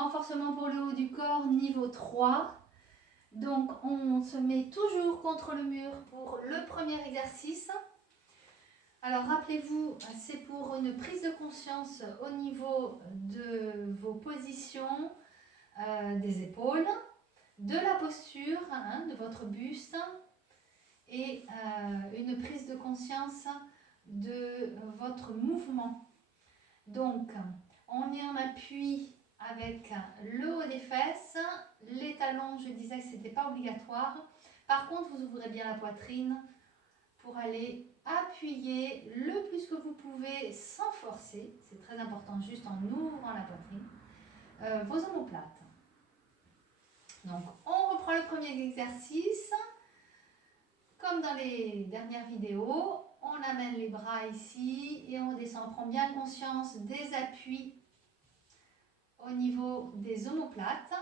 Renforcement pour le haut du corps, niveau 3. Donc, on se met toujours contre le mur pour le premier exercice. Alors, rappelez-vous, c'est pour une prise de conscience au niveau de vos positions, des épaules, de la posture, de votre buste et une prise de conscience de votre mouvement. Donc, on est en appui avec le haut des fesses, les talons, je disais que ce n'était pas obligatoire. Par contre, vous ouvrez bien la poitrine pour aller appuyer le plus que vous pouvez sans forcer. C'est très important, juste en ouvrant la poitrine. Vos omoplates. Donc, on reprend le premier exercice. Comme dans les dernières vidéos, on amène les bras ici et on descend. On prend bien conscience des appuis au niveau des omoplates.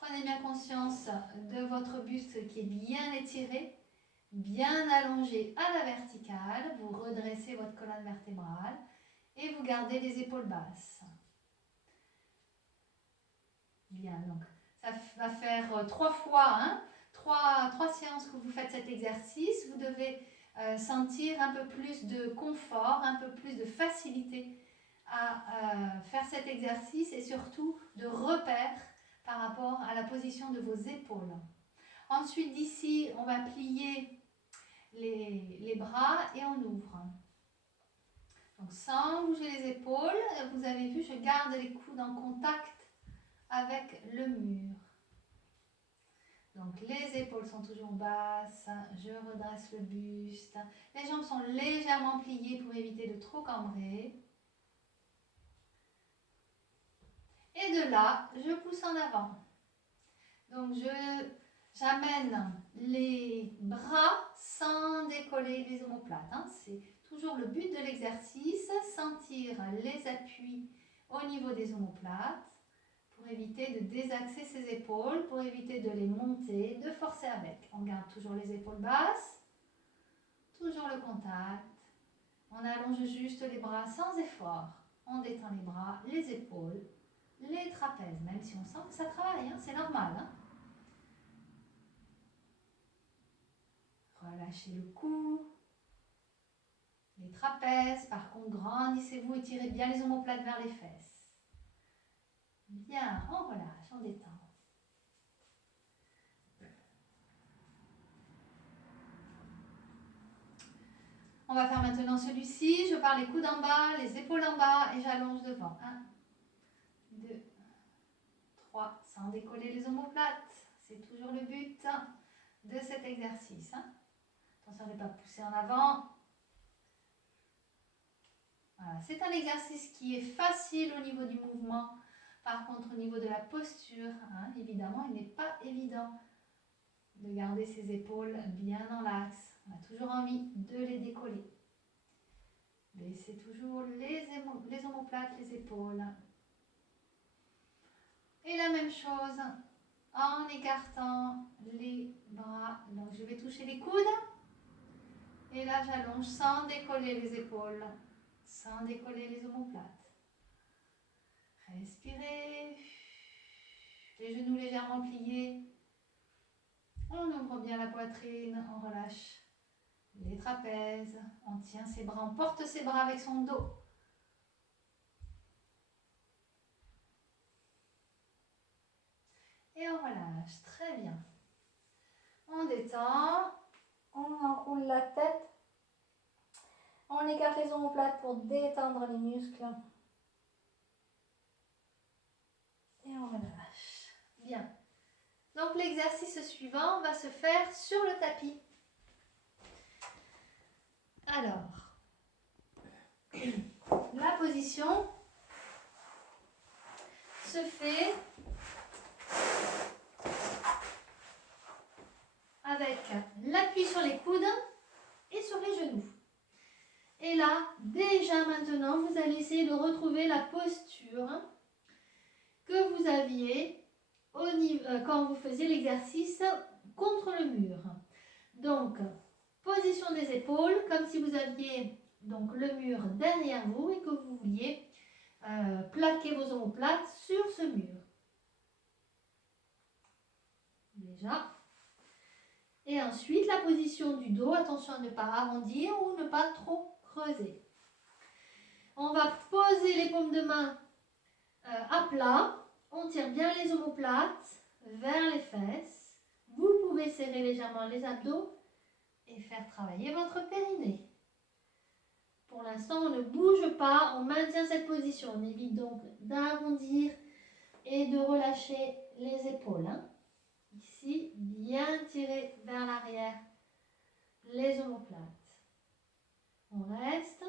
Prenez bien conscience de votre buste qui est bien étiré, bien allongé à la verticale. Vous redressez votre colonne vertébrale et vous gardez les épaules basses. Bien, donc ça va faire 3 fois, 3 séances que vous faites cet exercice. Vous devez sentir un peu plus de confort, un peu plus de facilité à faire cet exercice et surtout de repères par rapport à la position de vos épaules. Ensuite, d'ici, on va plier les bras et on ouvre. Donc, sans bouger les épaules, vous avez vu, je garde les coudes en contact avec le mur. Donc, les épaules sont toujours basses, je redresse le buste. Les jambes sont légèrement pliées pour éviter de trop cambrer. Et de là, je pousse en avant. Donc, j'amène les bras sans décoller les omoplates. C'est toujours le but de l'exercice, sentir les appuis au niveau des omoplates pour éviter de désaxer ses épaules, pour éviter de les monter, de forcer avec. On garde toujours les épaules basses, toujours le contact. On allonge juste les bras sans effort. On détend les bras, les épaules, les trapèzes, même si on sent que ça travaille, c'est normal. Relâchez le cou, les trapèzes. Par contre, grandissez-vous, étirez bien les omoplates vers les fesses. Bien, on relâche, on détend. On va faire maintenant celui-ci. Je pars les coudes en bas, les épaules en bas et j'allonge devant. 1, 2, 3, sans décoller les omoplates. C'est toujours le but de cet exercice. Attention de ne pas pousser en avant. Voilà. C'est un exercice qui est facile au niveau du mouvement. Par contre, au niveau de la posture, évidemment, il n'est pas évident de garder ses épaules bien dans l'axe. On a toujours envie de les décoller. Baissez toujours les omoplates, les épaules. Et la même chose en écartant les bras. Donc, je vais toucher les coudes. Et là, j'allonge sans décoller les épaules, sans décoller les omoplates. Respirez. Les genoux légèrement pliés. On ouvre bien la poitrine, on relâche les trapèzes. On tient ses bras, on porte ses bras avec son dos. Et on relâche, très bien. On détend, on enroule la tête. On écarte les omoplates pour détendre les muscles. Et on relâche. Bien. Donc l'exercice suivant va se faire sur le tapis. Alors, la position se fait avec l'appui sur les coudes et sur les genoux. Et là, déjà maintenant, vous allez essayer de retrouver la posture que vous aviez quand vous faisiez l'exercice contre le mur. Donc, position des épaules, comme si vous aviez donc le mur derrière vous et que vous vouliez plaquer vos omoplates sur ce mur. Déjà. Et ensuite, la position du dos, attention à ne pas arrondir ou ne pas trop creuser. On va poser les paumes de main à plat. On tire bien les omoplates vers les fesses. Vous pouvez serrer légèrement les abdos et faire travailler votre périnée. Pour l'instant, on ne bouge pas, on maintient cette position. On évite donc d'arrondir et de relâcher les épaules. Ici, bien tirer vers l'arrière les omoplates. On reste.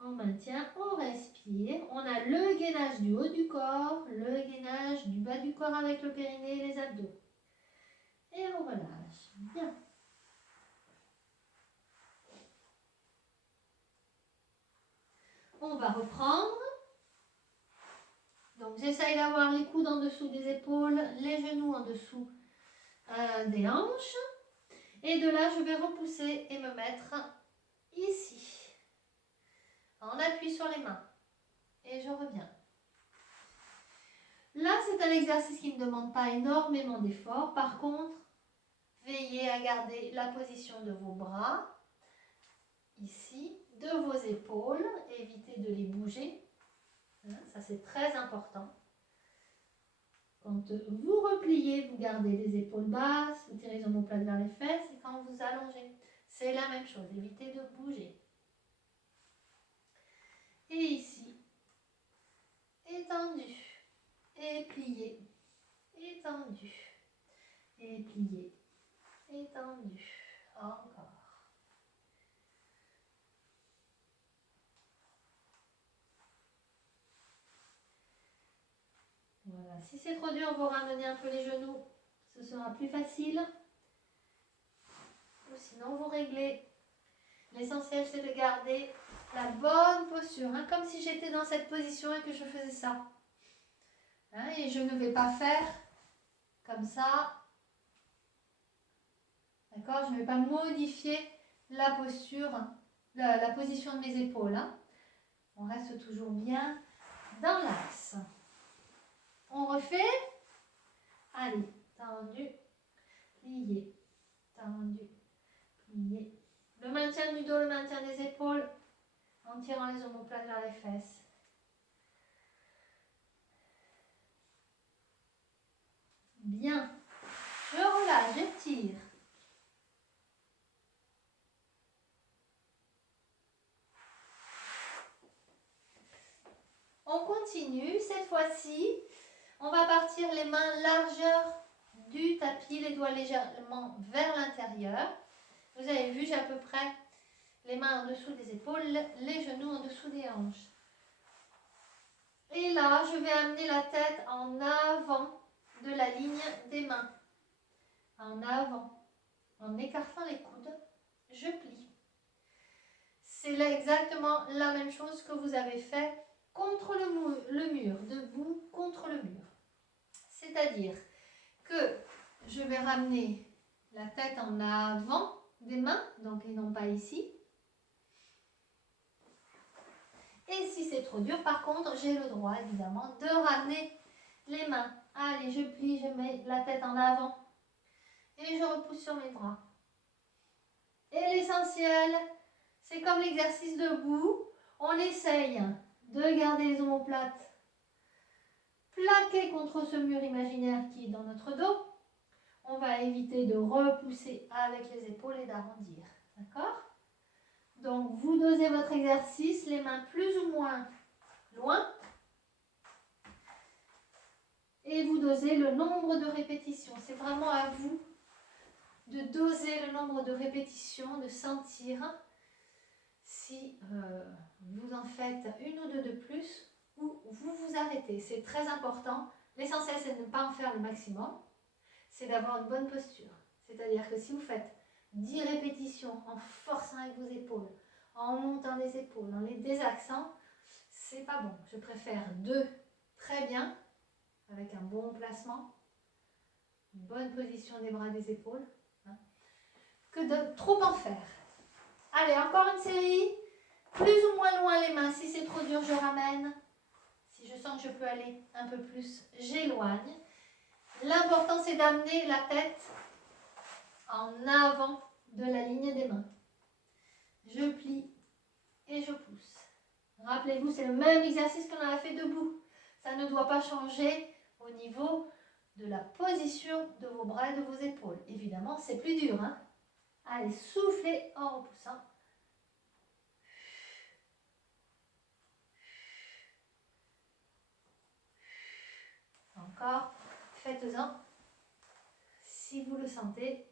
On maintient, on respire. On a le gainage du haut du corps, le gainage du bas du corps avec le périnée et les abdos. Et on relâche. Bien. On va reprendre. Donc j'essaye d'avoir les coudes en dessous des épaules, les genoux en dessous des hanches. Et de là, je vais repousser et me mettre ici. On appuie sur les mains. Et je reviens. Là, c'est un exercice qui ne demande pas énormément d'effort. Par contre, veillez à garder la position de vos bras, ici, de vos épaules. Évitez de les bouger. Ça, c'est très important. Quand vous repliez, vous gardez les épaules basses, vous tirez les omoplates vers les fesses. Et quand vous allongez, c'est la même chose. Évitez de bouger. Et ici, étendu. Et plié, étendu, et plié, étendu, encore. Voilà, si c'est trop dur, vous ramenez un peu les genoux, ce sera plus facile. Ou sinon, vous réglez. L'essentiel, c'est de garder la bonne posture, comme si j'étais dans cette position et que je faisais ça. Et je ne vais pas faire comme ça. D'accord? Je ne vais pas modifier la posture, la position de mes épaules. On reste toujours bien dans l'axe. On refait. Allez, tendu, plié, tendu, plié. Le maintien du dos, le maintien des épaules en tirant les omoplates vers les fesses. Bien. Je relâche, j'étire. On continue. Cette fois-ci, on va partir les mains largeur du tapis, les doigts légèrement vers l'intérieur. Vous avez vu, j'ai à peu près les mains en dessous des épaules, les genoux en dessous des hanches. Et là, je vais amener la tête en avant de la ligne des mains. En avant. En écartant les coudes, je plie. C'est exactement la même chose que vous avez fait contre le mur, debout contre le mur. C'est-à-dire que je vais ramener la tête en avant des mains, donc et non pas ici. Et si c'est trop dur, par contre, j'ai le droit évidemment de ramener les mains. Allez, je plie, je mets la tête en avant et je repousse sur mes bras. Et l'essentiel, c'est comme l'exercice debout, on essaye de garder les omoplates plaquées contre ce mur imaginaire qui est dans notre dos. On va éviter de repousser avec les épaules et d'arrondir. D'accord? Donc, vous dosez votre exercice, les mains plus ou moins loin. Et vous dosez le nombre de répétitions. C'est vraiment à vous de doser le nombre de répétitions, de sentir si vous en faites une ou deux de plus ou vous vous arrêtez. C'est très important. L'essentiel, c'est de ne pas en faire le maximum. C'est d'avoir une bonne posture. C'est-à-dire que si vous faites 10 répétitions en forçant avec vos épaules, en montant les épaules, en les désaxant, c'est pas bon. Je préfère 2 très bien, avec un bon placement, une bonne position des bras, des épaules, que de trop en faire. Allez, encore une série. plus ou moins loin les mains. Si c'est trop dur, je ramène. Si je sens que je peux aller un peu plus, j'éloigne. L'important, c'est d'amener la tête en avant de la ligne des mains. Je plie et je pousse. Rappelez-vous, c'est le même exercice qu'on a fait debout. Ça ne doit pas changer au niveau de la position de vos bras et de vos épaules. Évidemment, c'est plus dur, hein? Allez, soufflez en repoussant. Encore, faites-en si vous le sentez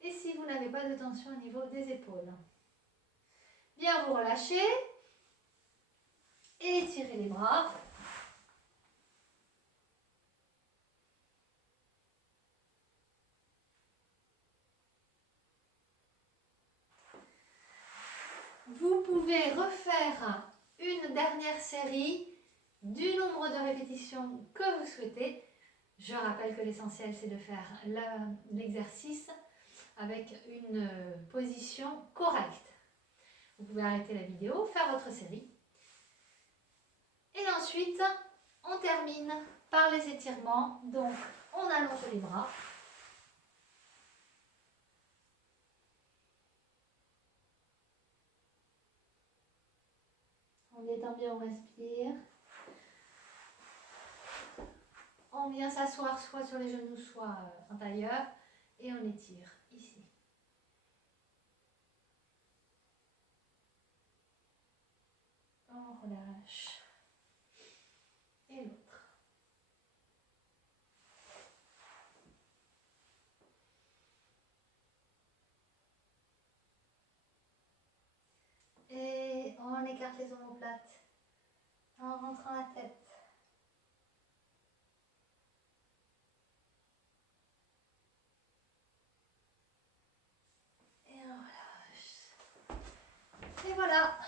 et si vous n'avez pas de tension au niveau des épaules. Bien vous relâchez et étirez les bras. Vous pouvez refaire une dernière série du nombre de répétitions que vous souhaitez. Je rappelle que l'essentiel, c'est de faire l'exercice avec une position correcte. Vous pouvez arrêter la vidéo, faire votre série. Et ensuite, on termine par les étirements. Donc, on allonge les bras. On détend bien, on respire. On vient s'asseoir soit sur les genoux, soit en tailleur. Et on étire ici. On relâche. Et l'autre. Et on écarte les omoplates en rentrant la tête. Et on relâche. Et voilà.